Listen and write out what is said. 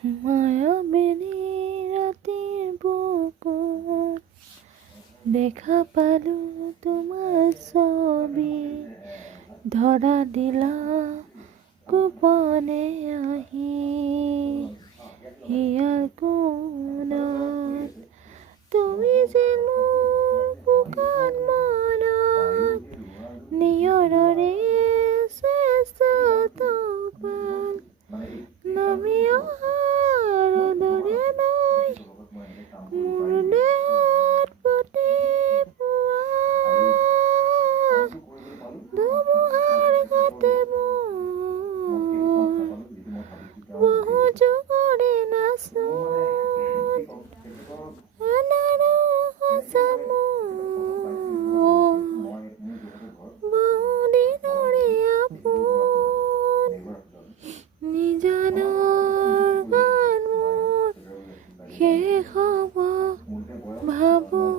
মায়াবিনী ৰাতিৰ বুকুত দেখা পালোঁ তোমাৰ ছবি, ধৰা দিলা গোপনে আহি হিয়াৰ কোণত। তুমি যে মোৰ শুকান মনত নিয়ৰৰে শ্ৰেষ্ঠ তপাল, নামি অহাৰ দৰে নাই মোৰ দেহত প্ৰতি পুৱা। ধুমুহাৰ গাতে মোৰ বহু যুগৰে নাচোন, আনাৰো সঁচা মোৰ বহু দিনৰে আপোন। নিজানৰ গান মোৰ শেষ হ'ব ভাবোঁ।